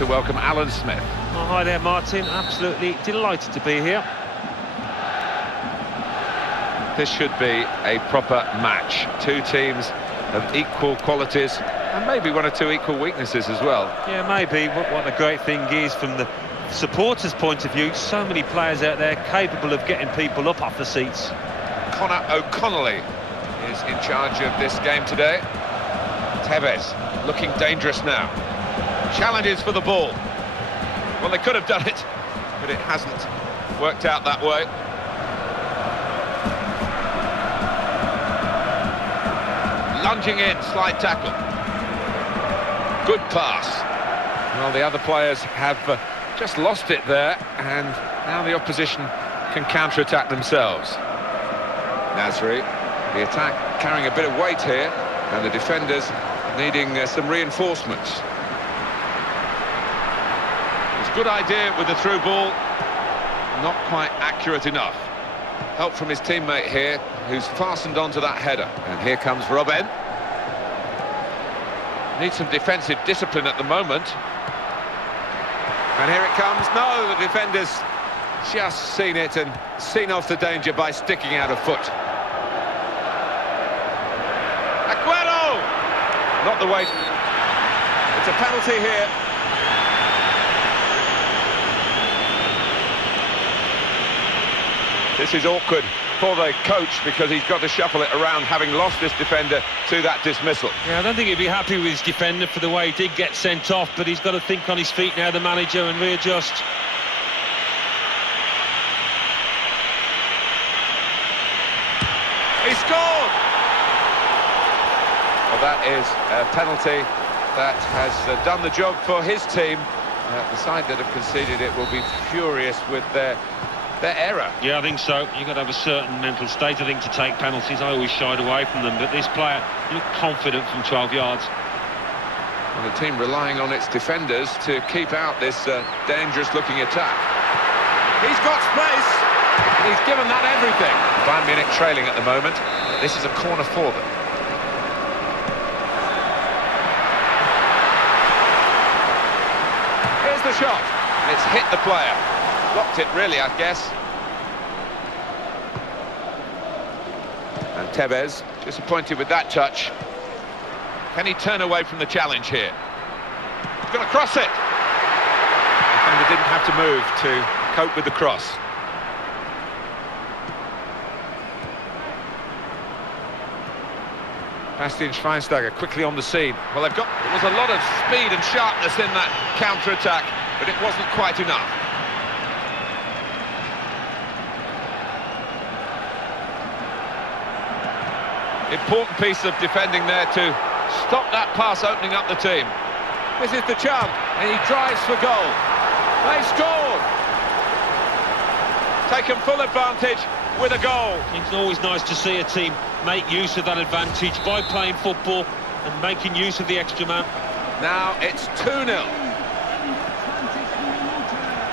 to welcome Alan Smith. Oh, hi there, Martin. Absolutely delighted to be here. This should be a proper match. Two teams of equal qualities and maybe one or two equal weaknesses as well. Yeah, maybe. What the great thing is, from the supporters' point of view, so many players out there capable of getting people up off the seats. Conor O'Connolly is in charge of this game today. Tevez looking dangerous now. Challenges for the ball. Well, they could have done it, but it hasn't worked out that way. Lunging in, slide tackle. Good pass. Well, the other players have just lost it there, and now the opposition can counter-attack themselves. Nasri, the attack carrying a bit of weight here, and the defenders needing some reinforcements. It's a good idea with the through ball, not quite accurate enough. Help from his teammate here, who's fastened onto that header. And here comes Robben. Needs some defensive discipline at the moment. And here it comes. No, the defenders just seen it and seen off the danger by sticking out a foot. Aguero! Not the way. It's a penalty here. This is awkward for the coach because he's got to shuffle it around, having lost this defender to that dismissal. Yeah, I don't think he'd be happy with his defender for the way he did get sent off, but he's got to think on his feet now, the manager, and readjust. He scored! Well, that is a penalty that has done the job for his team. The side that have conceded it will be furious with their error. Yeah, I think so. You've got to have a certain mental state, I think, to take penalties. I always shied away from them, but this player looked confident from 12 yards. Well, the team relying on its defenders to keep out this dangerous-looking attack. He's got space, and he's given that everything. Bayern Munich trailing at the moment. This is a corner for them. Here's the shot. It's hit the player. Blocked it, really, I guess. And Tevez, disappointed with that touch. Can he turn away from the challenge here? He's going to cross it. The defender didn't have to move to cope with the cross. Bastian Schweinsteiger quickly on the scene. Well, there was a lot of speed and sharpness in that counter-attack, but it wasn't quite enough. Important piece of defending there to stop that pass opening up the team. This is the chance, and he drives for goal. They scored! Taken full advantage with a goal. It's always nice to see a team make use of that advantage by playing football and making use of the extra man. Now it's 2-0.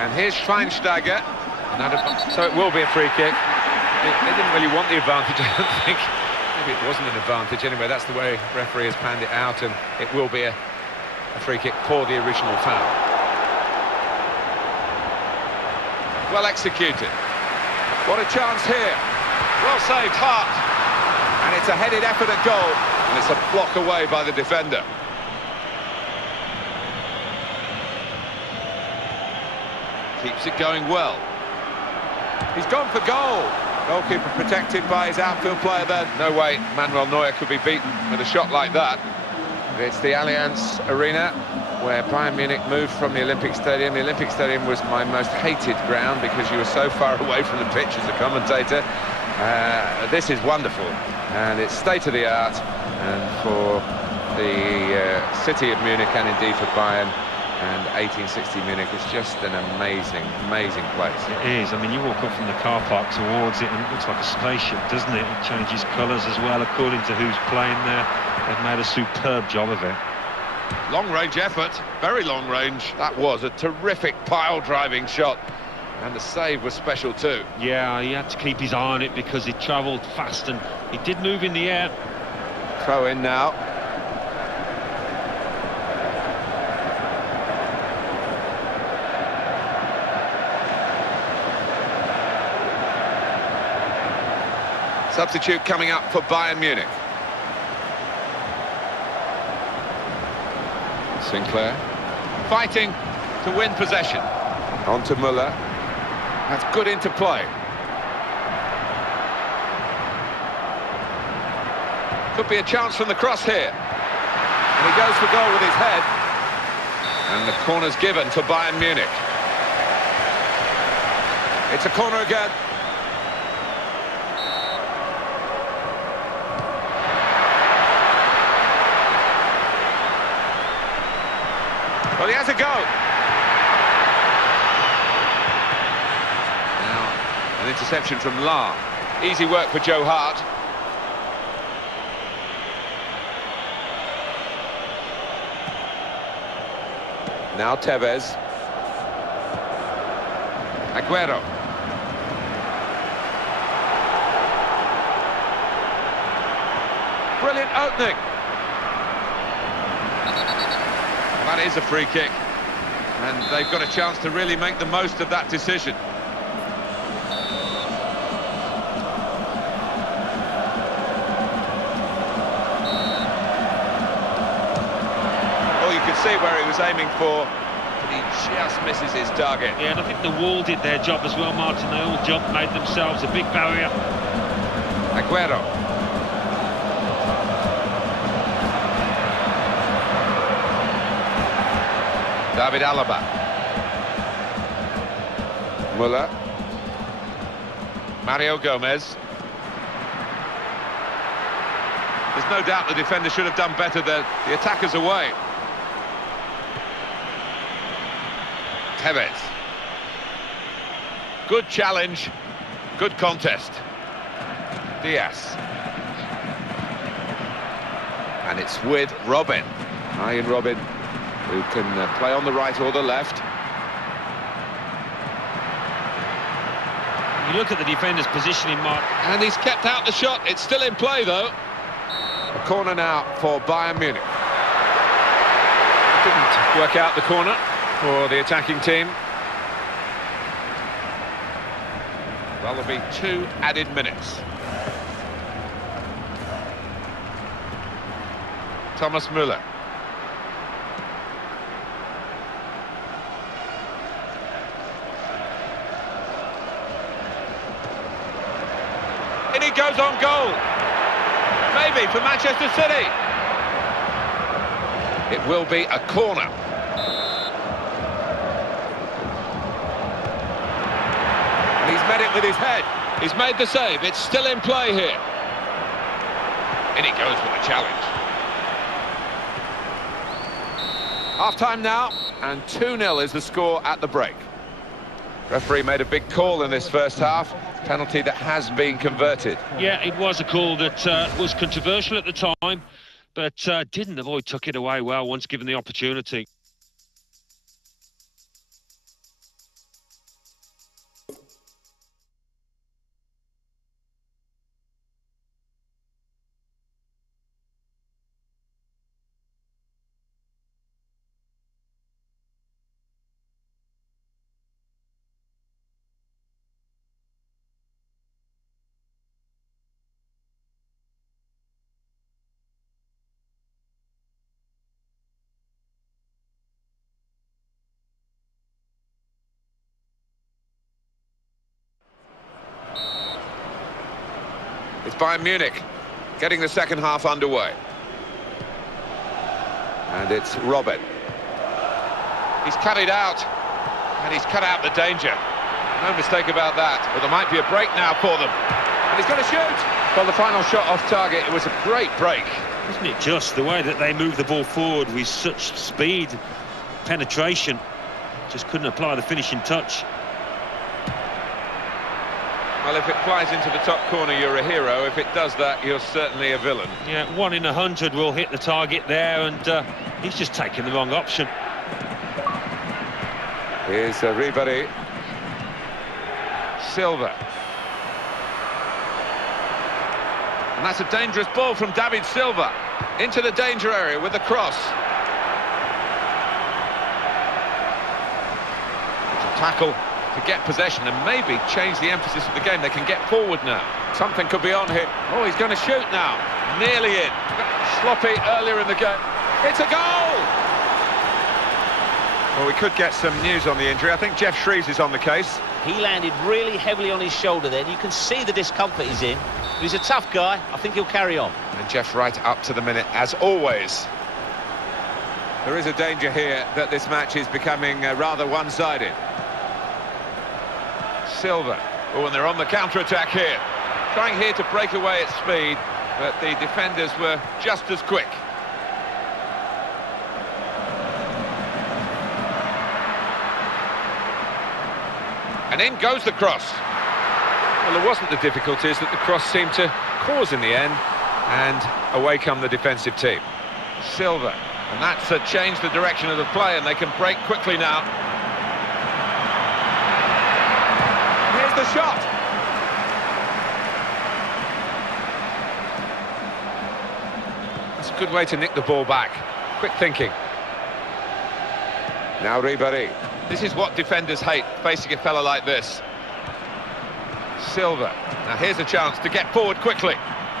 And here's Schweinsteiger. So it will be a free kick. They didn't really want the advantage, I don't think. Maybe it wasn't an advantage anyway. That's the way the referee has panned it out, and it will be a free kick for the original foul. Well executed. What a chance here. Well saved, Hart. And it's a headed effort at goal, and it's a block away by the defender. Keeps it going well. He's gone for goal. Goalkeeper protected by his outfield player there. No way Manuel Neuer could be beaten with a shot like that. It's the Allianz Arena, where Bayern Munich moved from the Olympic Stadium. The Olympic Stadium was my most hated ground because you were so far away from the pitch as a commentator. This is wonderful, and it's state-of-the-art, and for the city of Munich, and indeed for Bayern, and 1860 Munich, it's just an amazing, amazing place. It is. I mean, you walk up from the car park towards it and it looks like a spaceship, doesn't it? It changes colours as well according to who's playing there. They've made a superb job of it. Long-range effort, very long range. That was a terrific pile-driving shot, and the save was special too. Yeah, he had to keep his eye on it because he travelled fast and he did move in the air. Throw in now. Substitute coming up for Bayern Munich. Sinclair. Fighting to win possession. On to Müller. That's good interplay. Could be a chance from the cross here. And he goes for goal with his head. And the corner's given for Bayern Munich. It's a corner again. Well, he has a go. Now, an interception from Lahr. Easy work for Joe Hart. Now Tevez. Aguero. Brilliant opening. That is a free kick. And they've got a chance to really make the most of that decision. You could see where he was aiming for, but he just misses his target. Yeah, and I think the wall did their job as well, Martin. They all jumped, made themselves a big barrier. Aguero. David Alaba. Müller. Mario Gomez. There's no doubt the defender should have done better there. The attacker's away. Tevez. Good challenge, good contest. Diaz. And it's with Robin. Ian Robin, who can play on the right or the left. You look at the defender's positioning, Mark. And he's kept out the shot. It's still in play, though. A corner now for Bayern Munich. Didn't work out the corner for the attacking team. Well, there'll be 2 added minutes. Thomas Müller. And he goes on goal. Maybe for Manchester City. It will be a corner. He's met it with his head. He's made the save. It's still in play here. And he goes for the challenge. Half-time now, and 2-0 is the score at the break. Referee made a big call in this first half. Penalty that has been converted. Yeah, it was a call that was controversial at the time, but didn't avoid tuck it away well once given the opportunity. It's Bayern Munich getting the second half underway. And it's Robin. He's cut it out, and he's cut out the danger. No mistake about that, but there might be a break now for them. And he's going to shoot! Well, the final shot off target, it was a great break. Isn't it just the way that they move the ball forward with such speed, penetration, just couldn't apply the finishing touch. Well, if it flies into the top corner, you're a hero. If it does that, you're certainly a villain. Yeah, 1 in 100 will hit the target there, and he's just taken the wrong option. Here's Ribéry. Silva. And that's a dangerous ball from David Silva into the danger area with the cross. It's a tackle to get possession and maybe change the emphasis of the game. They can get forward now. Something could be on here. Oh, he's going to shoot now. Nearly in. Sloppy earlier in the game. It's a goal! Well, we could get some news on the injury. I think Jeff Shreves is on the case. He landed really heavily on his shoulder there. You can see the discomfort he's in. But he's a tough guy. I think he'll carry on. And Jeff right up to the minute, as always. There is a danger here that this match is becoming rather one-sided. Silva. Oh, and they're on the counter-attack here. Trying here to break away at speed, but the defenders were just as quick. And in goes the cross. Well, there wasn't the difficulties that the cross seemed to cause in the end, and away come the defensive team. Silva, and that's changed the direction of the play, and they can break quickly now. Here's the shot. That's a good way to nick the ball back. Quick thinking. Now Ribéry. This is what defenders hate, facing a fella like this. Silva. Now here's a chance to get forward quickly.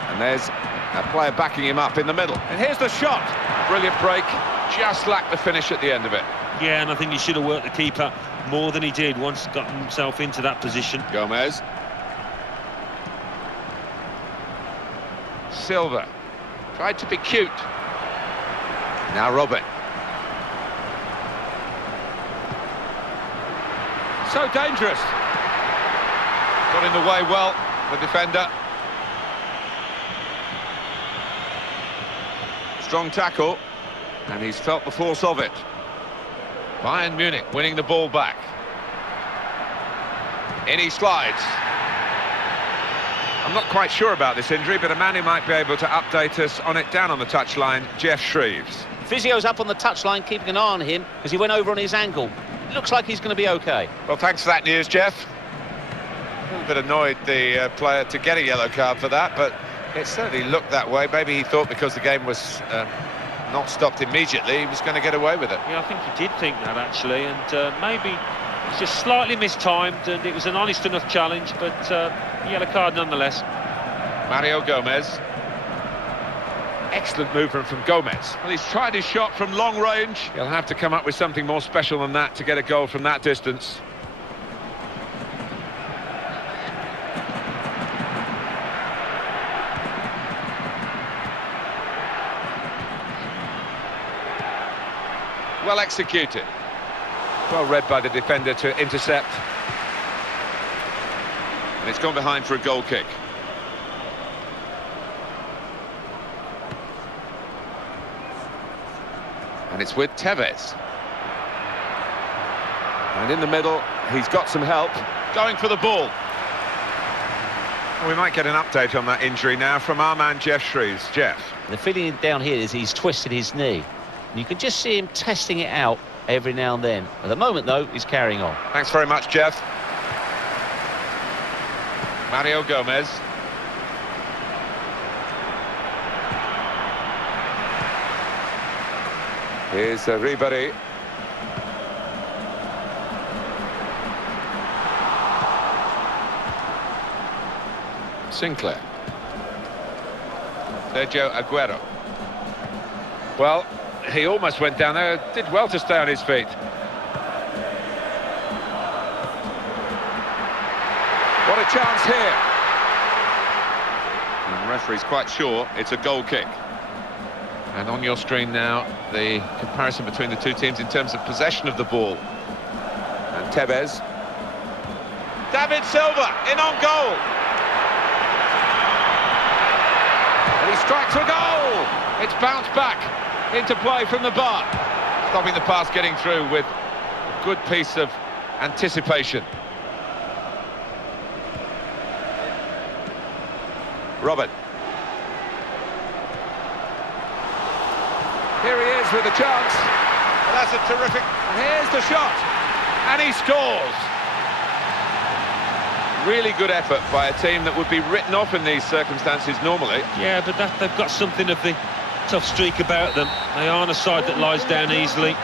And there's a player backing him up in the middle. And here's the shot. Brilliant break. Just lacked the finish at the end of it. Yeah, and I think he should have worked the keeper more than he did once he got himself into that position. Gomez. Silva. Tried to be cute. Now Robin. So dangerous. Got in the way well, the defender. Strong tackle, and he's felt the force of it. Bayern Munich winning the ball back. In he slides. I'm not quite sure about this injury, but a man who might be able to update us on it down on the touchline, Jeff Shreves. Physio's up on the touchline, keeping an eye on him, because he went over on his ankle. It looks like he's going to be okay. Well, thanks for that news, Jeff. A little bit annoyed the player to get a yellow card for that, but it certainly looked that way. Maybe he thought because the game was not stopped immediately, he was going to get away with it. Yeah, I think he did think that, actually, and maybe it's just slightly mistimed, and it was an honest enough challenge, but yellow card nonetheless. Mario Gomez. Excellent movement from Gomez. Well, he's tried his shot from long range. He'll have to come up with something more special than that to get a goal from that distance. Well executed. Well read by the defender to intercept. And it's gone behind for a goal kick. And it's with Tevez. And in the middle, he's got some help. Going for the ball. Well, we might get an update on that injury now from our man Jeff Shreves. Jeff. The feeling down here is he's twisted his knee. And you can just see him testing it out every now and then. At the moment, though, he's carrying on. Thanks very much, Jeff. Mario Gomez. Here's Ribéry. Sinclair. Sergio Aguero. Well, he almost went down there. Did well to stay on his feet. What a chance here. And the referee's quite sure it's a goal kick. And on your screen now, the comparison between the two teams in terms of possession of the ball. And Tevez. David Silva in on goal. And he strikes for goal. It's bounced back into play from the bar. Stopping the pass getting through with a good piece of anticipation. Robert. Here he is with a chance. Well, that's a terrific... Here's the shot. And he scores. Really good effort by a team that would be written off in these circumstances normally. Yeah, but they've got something of the tough streak about them. They aren't a side that lies down easily.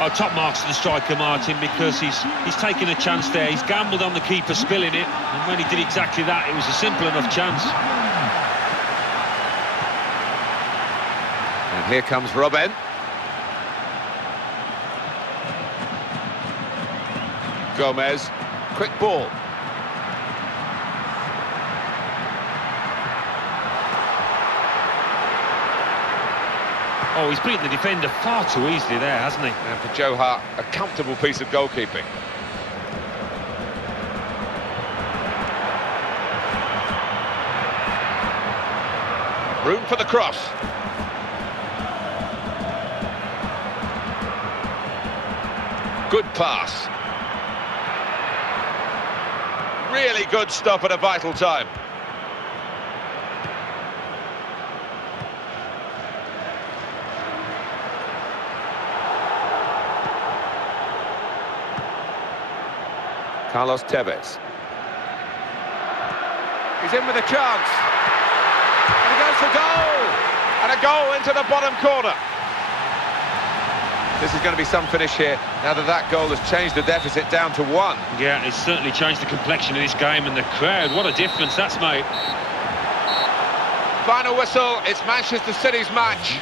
Oh, top marks to the striker, Martin, because he's taken a chance there. He's gambled on the keeper spilling it, and when he did exactly that, it was a simple enough chance. And here comes Robben. Gomez, quick ball. Oh, he's beaten the defender far too easily there, hasn't he? And for Joe Hart, a comfortable piece of goalkeeping. Room for the cross. Good pass. Really good stop at a vital time. Carlos Tevez. He's in with a chance. And he goes for goal! And a goal into the bottom corner. This is going to be some finish here, now that that goal has changed the deficit down to 1. Yeah, it's certainly changed the complexion of this game, and the crowd, what a difference that's made. Final whistle, it's Manchester City's match.